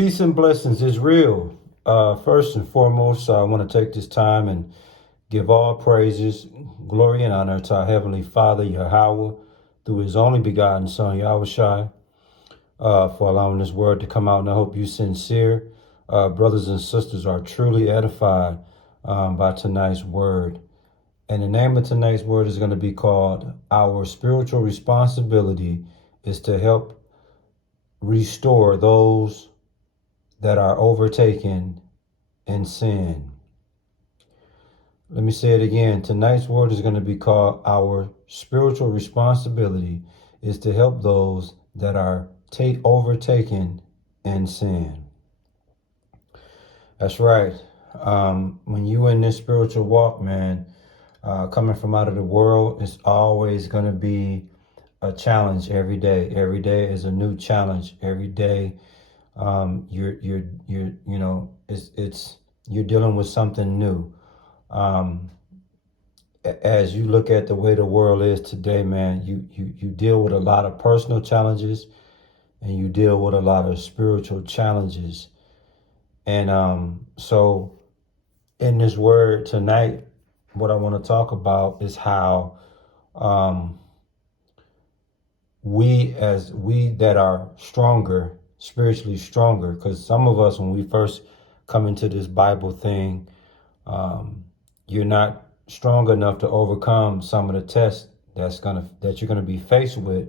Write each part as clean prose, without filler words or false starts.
Peace and blessings is real. First and foremost, I want to take this time and give all praises, glory, and honor to our Heavenly Father, Yahweh, through His only begotten Son, Yahushai, for allowing this word to come out. And I hope you sincere brothers and sisters are truly edified by tonight's word. And the name of tonight's word is going to be called Our Spiritual Responsibility is to help restore those that are overtaken in sin. Let me say it again. Tonight's word is going to be called Our Spiritual Responsibility is to help those that are overtaken in sin. That's right. When you in this spiritual walk, man, coming from out of the world, it's always going to be a challenge every day. Every day is a new challenge. Every day you're dealing with something new. As you look at the way the world is today, man, you deal with a lot of personal challenges and you deal with a lot of spiritual challenges. And so in this word tonight, what I want to talk about is how we that are stronger, spiritually stronger, because some of us, when we first come into this Bible thing, you're not strong enough to overcome some of the tests that you're gonna be faced with.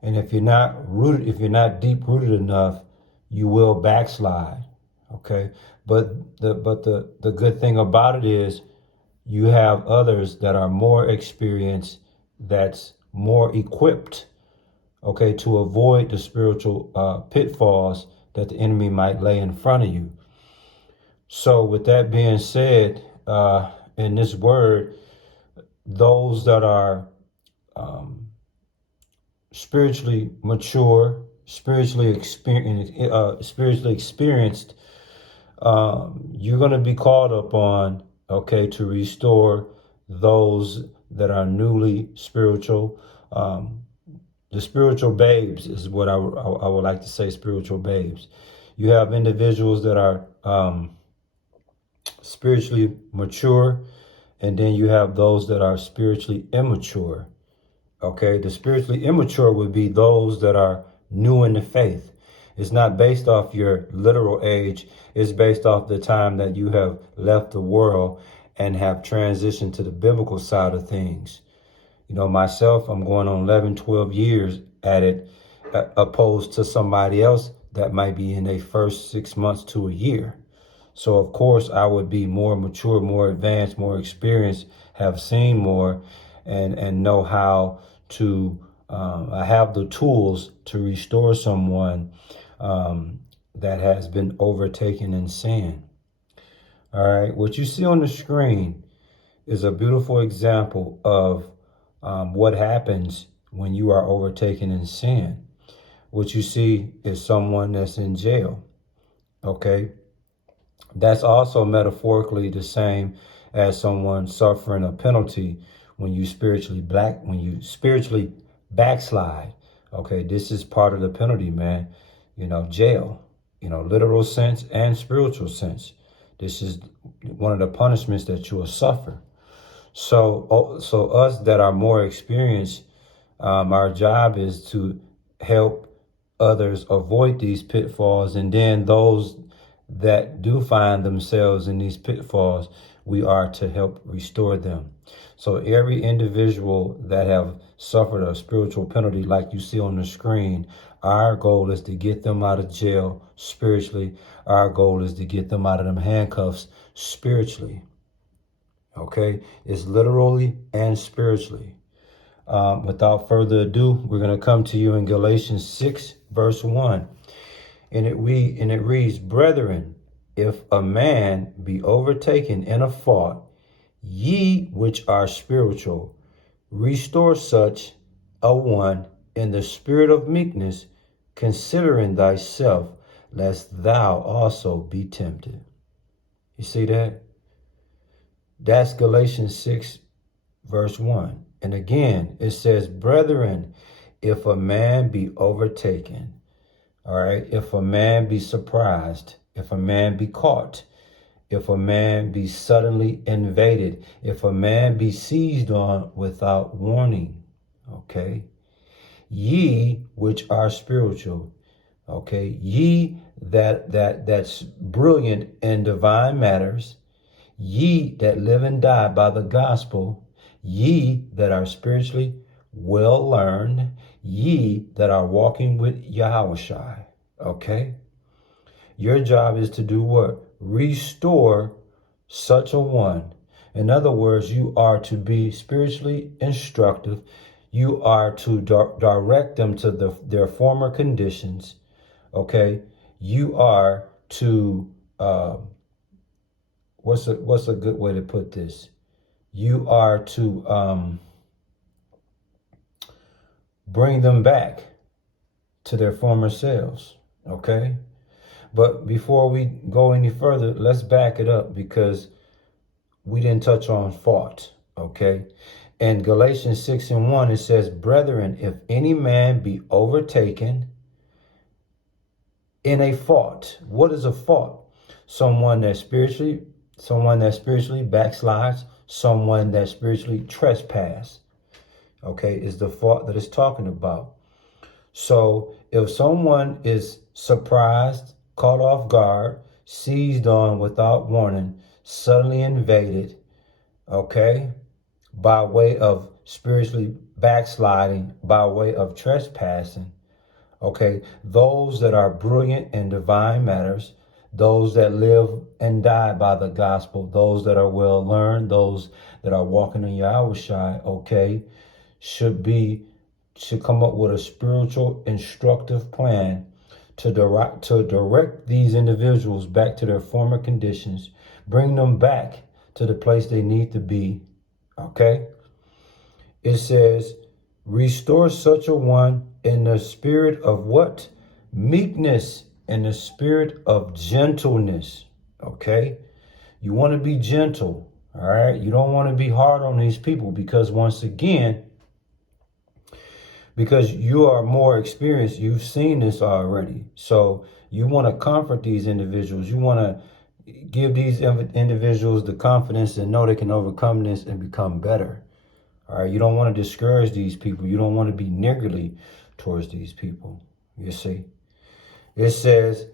And if you're not deep rooted enough, you will backslide. Okay. But the good thing about it is you have others that are more experienced, that's more equipped, okay, to avoid the spiritual pitfalls that the enemy might lay in front of you. So with that being said, in this word, those that are spiritually mature, spiritually experienced, you're going to be called upon, okay, to restore those that are newly spiritual. The spiritual babes is what I would like to say, spiritual babes. You have individuals that are spiritually mature, and then you have those that are spiritually immature. Okay, the spiritually immature would be those that are new in the faith. It's not based off your literal age. It's based off the time that you have left the world and have transitioned to the biblical side of things. You know, myself, I'm going on 11, 12 years at it, opposed to somebody else that might be in their first 6 months to a year. So, of course, I would be more mature, more advanced, more experienced, have seen more, and know how to, I have the tools to restore someone that has been overtaken in sin. All right, what you see on the screen is a beautiful example of what happens when you are overtaken in sin. What you see is someone that's in jail. Okay, that's also metaphorically the same as someone suffering a penalty when you spiritually backslide. Okay, this is part of the penalty, man. You know, jail. You know, literal sense and spiritual sense. This is one of the punishments that you will suffer. So us that are more experienced, our job is to help others avoid these pitfalls, and then those that do find themselves in these pitfalls, we are to help restore them. So every individual that have suffered a spiritual penalty like you see on the screen, our goal is to get them out of jail spiritually. Our goal is to get them out of them handcuffs spiritually. Okay, it's literally and spiritually. Without further ado, we're going to come to you in Galatians 6, verse 1. And it reads, Brethren, if a man be overtaken in a fault, ye which are spiritual, restore such a one in the spirit of meekness, considering thyself, lest thou also be tempted. You see that? That's Galatians 6, verse 1. And again, it says, Brethren, if a man be overtaken. All right. If a man be surprised, if a man be caught, if a man be suddenly invaded, if a man be seized on without warning. Okay. Ye which are spiritual. Okay. Ye that's brilliant in divine matters. Ye that live and die by the gospel, ye that are spiritually well learned, ye that are walking with Yahushua. Okay? Your job is to do what? Restore such a one. In other words, you are to be spiritually instructive. You are to direct them to their former conditions. Okay? You are to what's a good way to put this? You are to bring them back to their former selves, okay? But before we go any further, let's back it up because we didn't touch on fault, okay? In Galatians 6:1, it says, brethren, if any man be overtaken in a fault. What is a fault? Someone that spiritually backslides, someone that spiritually trespass, okay, is the fault that it's talking about. So if someone is surprised, caught off guard, seized on without warning, suddenly invaded, okay, by way of spiritually backsliding, by way of trespassing, okay, those that are brilliant in divine matters, those that live and die by the gospel, those that are well learned, those that are walking in Yahushua, okay, should come up with a spiritual instructive plan to direct these individuals back to their former conditions, bring them back to the place they need to be, okay? It says, restore such a one in the spirit of what? Meekness, in the spirit of gentleness, okay? You want to be gentle, all right? You don't want to be hard on these people because once again, because you are more experienced, you've seen this already. So you want to comfort these individuals. You want to give these individuals the confidence and know they can overcome this and become better. All right, you don't want to discourage these people. You don't want to be niggardly towards these people. You see, it says,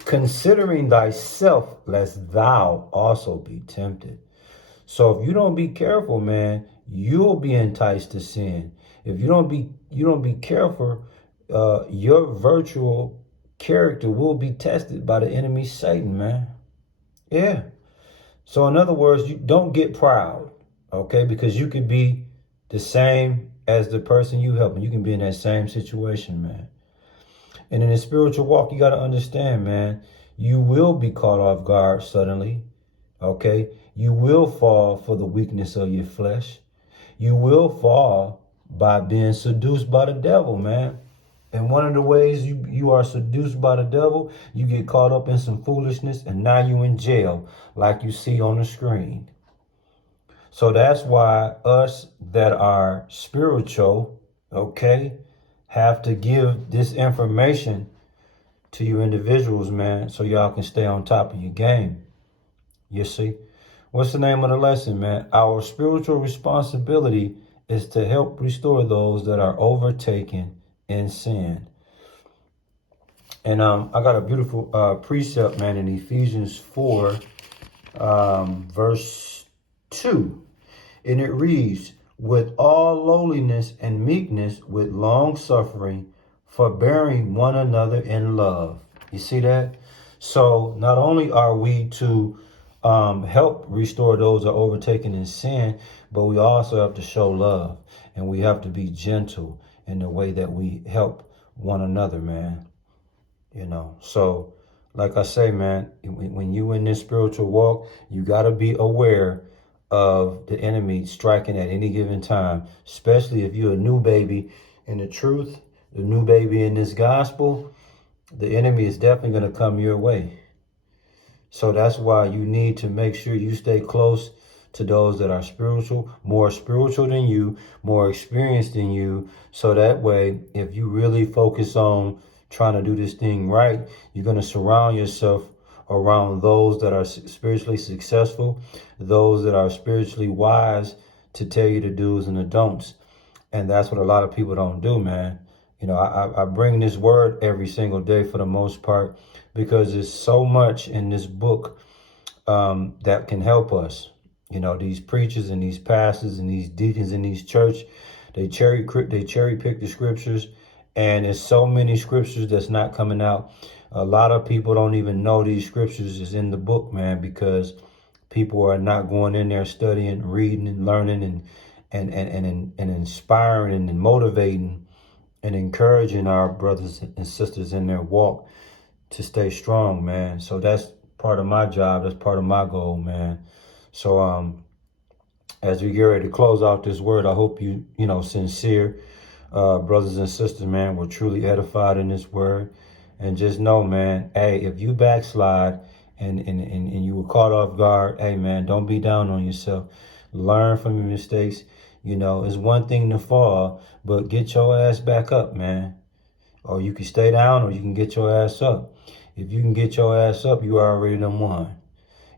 considering thyself, lest thou also be tempted. So if you don't be careful, man, you'll be enticed to sin. If you don't be careful, your virtual character will be tested by the enemy Satan, man. Yeah. So in other words, you don't get proud, okay? Because you could be the same as the person you helping. You can be in that same situation, man. And in the spiritual walk, you got to understand, man, you will be caught off guard suddenly, okay? You will fall for the weakness of your flesh. You will fall by being seduced by the devil, man. And one of the ways you are seduced by the devil, you get caught up in some foolishness and now you in jail like you see on the screen. So that's why us that are spiritual, okay, have to give this information to you individuals, man, so y'all can stay on top of your game. You see? What's the name of the lesson, man? Our spiritual responsibility is to help restore those that are overtaken in sin. And I got a beautiful precept, man, in Ephesians 4, verse 2. And it reads, with all lowliness and meekness, with long suffering, forbearing one another in love. You see that? So not only are we to help restore those that are overtaken in sin, but we also have to show love, and we have to be gentle in the way that we help one another, man. You know, so like I say, man, when you in this spiritual walk, you got to be aware of the enemy striking at any given time, especially if you're a new baby in the truth, the new baby in this gospel. The enemy is definitely going to come your way. So that's why you need to make sure you stay close to those that are spiritual, more spiritual than you, more experienced than you. So that way, if you really focus on trying to do this thing right, you're going to surround yourself around those that are spiritually successful, those that are spiritually wise to tell you the do's and the don'ts. And that's what a lot of people don't do, man. You know, I bring this word every single day for the most part because there's so much in this book that can help us. You know, these preachers and these pastors and these deacons in these church, they cherry pick the scriptures, and there's so many scriptures that's not coming out. A lot of people don't even know these scriptures is in the book, man, because people are not going in there studying, reading, and learning, and inspiring and motivating and encouraging our brothers and sisters in their walk to stay strong, man. So that's part of my job. That's part of my goal, man. So as we get ready to close out this word, I hope you sincere brothers and sisters, man, were truly edified in this word. And just know, man, hey, if you backslide and you were caught off guard, hey, man, don't be down on yourself. Learn from your mistakes. You know, it's one thing to fall, but get your ass back up, man. Or you can stay down or you can get your ass up. If you can get your ass up, you already done won.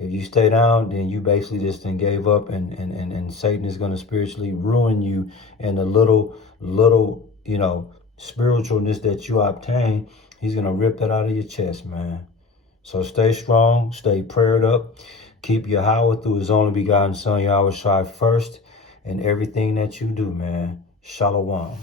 If you stay down, then you basically just then gave up, and Satan is going to spiritually ruin you, and the little, spiritualness that you obtain, he's going to rip that out of your chest, man. So stay strong, stay prayed up, keep Yahweh through his only begotten son, Yahweh Shai, first in everything that you do, man. Shalom.